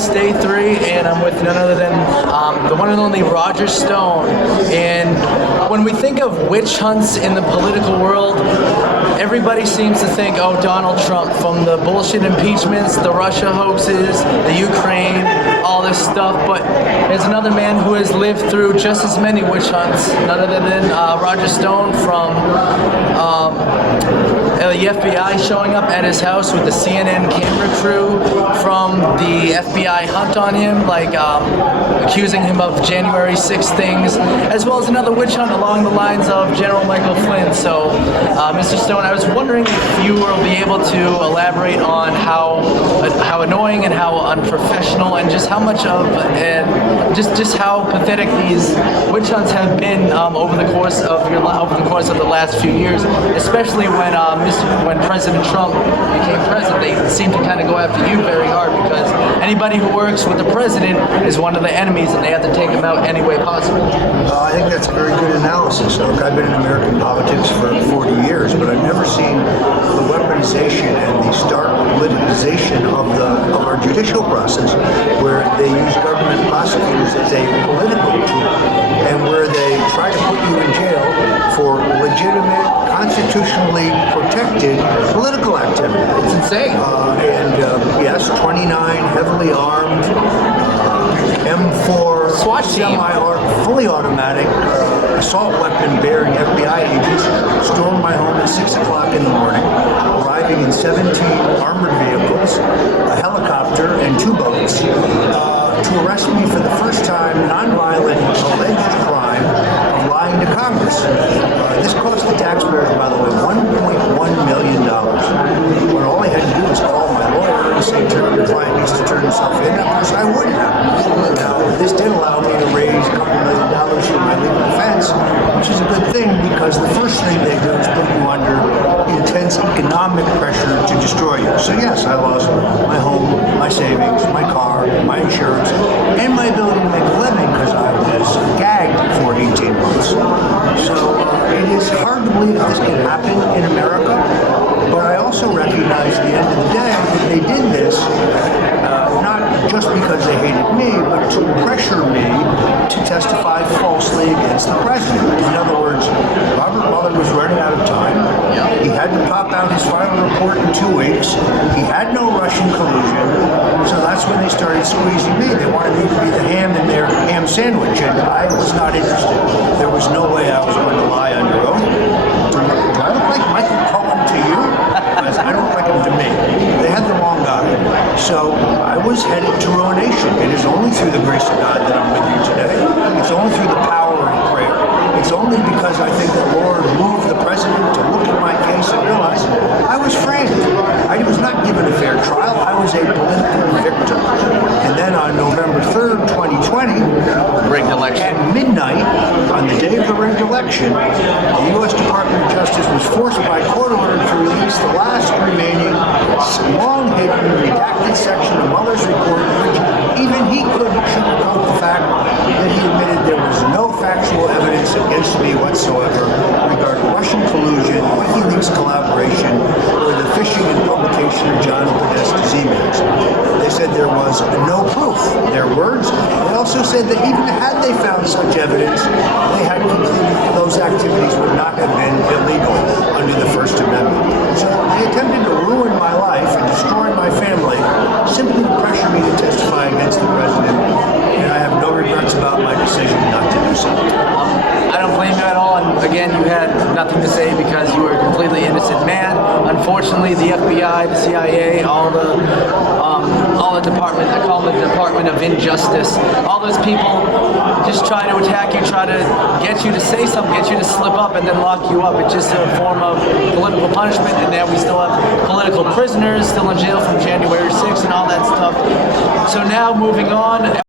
podcast, day 3, and I'm with none other than the one and only Roger Stone. And when we think of witch hunts in the political world, everybody seems to think, oh, Donald Trump, from the bullshit impeachments, the Russia hoaxes, the Ukraine, all this stuff. But there's another man who has lived through just as many witch hunts, none other than Roger Stone from the FBI showing up at his house with the CNN camera crew from the FBI hunt on him, like accusing him of January 6th things, as well as another witch hunt along the lines of General Michael Flynn. So, Mr. Stone, I was wondering if you will be able to elaborate on how annoying and how unprofessional and just how much of and just how pathetic these witch hunts have been over the course of the last few years, especially when President Trump became president. They seem to kind of go after you very hard because anybody who works with the president is one of the enemies, and they have to take him out any way possible. I think that's a very good analysis. Look, I've been in American politics for 40 years, but I've never seen the weaponization and the stark politicization of our judicial process, where they use government prosecutors as a political tool, and where they try to put you in jail for legitimate, constitutionally protected political activity. It's insane. Yes, 29 heavily armed M4 SWAT team, fully automatic assault weapon bearing FBI agents stormed my home at 6 o'clock in the morning, arriving in 17 armored vehicles, a helicopter, and 2 boats to arrest me for the first time, nonviolent alleged crime of lying to Congress. This cost the taxpayers, by the way, $1.1 million. When all I had to do was call my lawyer and say, your client needs to turn himself in. Of course, I wouldn't have. Now, this did allow me to raise a couple $1 million for my legal defense, which is a good thing because the first thing they do is put you under intense economic pressure to destroy you. So yes, I lost my home, my savings, my car, my insurance, and my ability to make a living because I was gagged for 18 months. So it is hard to believe this can happen in America, but I also recognize at the end of the day that they did this not just because they hated me, but to pressure me to testify falsely against the president. In other words, Robert Mueller was running out of time. He had to pop out his final report in 2 weeks. He had no Russian collusion. So that's when they started squeezing me. They wanted me to be the ham in their ham sandwich, and I was not interested. There was no way I was going to lie under oath. Do I look like Michael Cohen to you? Because I don't look like him to me. They had the wrong guy. So I was headed to ruination. It is only through the grace of God that I'm with you today. It's only through the power of prayer. It's only because I think the Lord moved the president to look at my case and realize I was framed. I was not given a fair trial. I was a political victim. And then on November 3rd, 2020, rigged election. At midnight, on the day of the rigged election, the U.S. Department of Justice was forced by court order to release the last remaining long-hidden, redacted section of Mueller's report, which even he couldn't sugarcoat the fact that he admitted there was no factual evidence against me whatsoever regarding Russian collusion, WikiLeaks collaboration, or the phishing and publication of John Podesta's emails. They said there was no proof. Their words. They also said that even had they found such evidence, they had concluded those activities would not have been illegal under the First Amendment. So they attempted to ruin my life and destroy my family simply to pressure me to testify against the president, and I have no regrets about my decision not to do so. I don't blame you at all, and again, you had nothing to say because you were a completely innocent man. Unfortunately, the FBI, the CIA, all the department, I call it the Department of Injustice, all those people just try to attack you, try to get you to say something, get you to slip up, and then lock you up. It's just a form of political punishment, and now we still have political prisoners still in jail from January 6th and all that stuff. So now, moving on.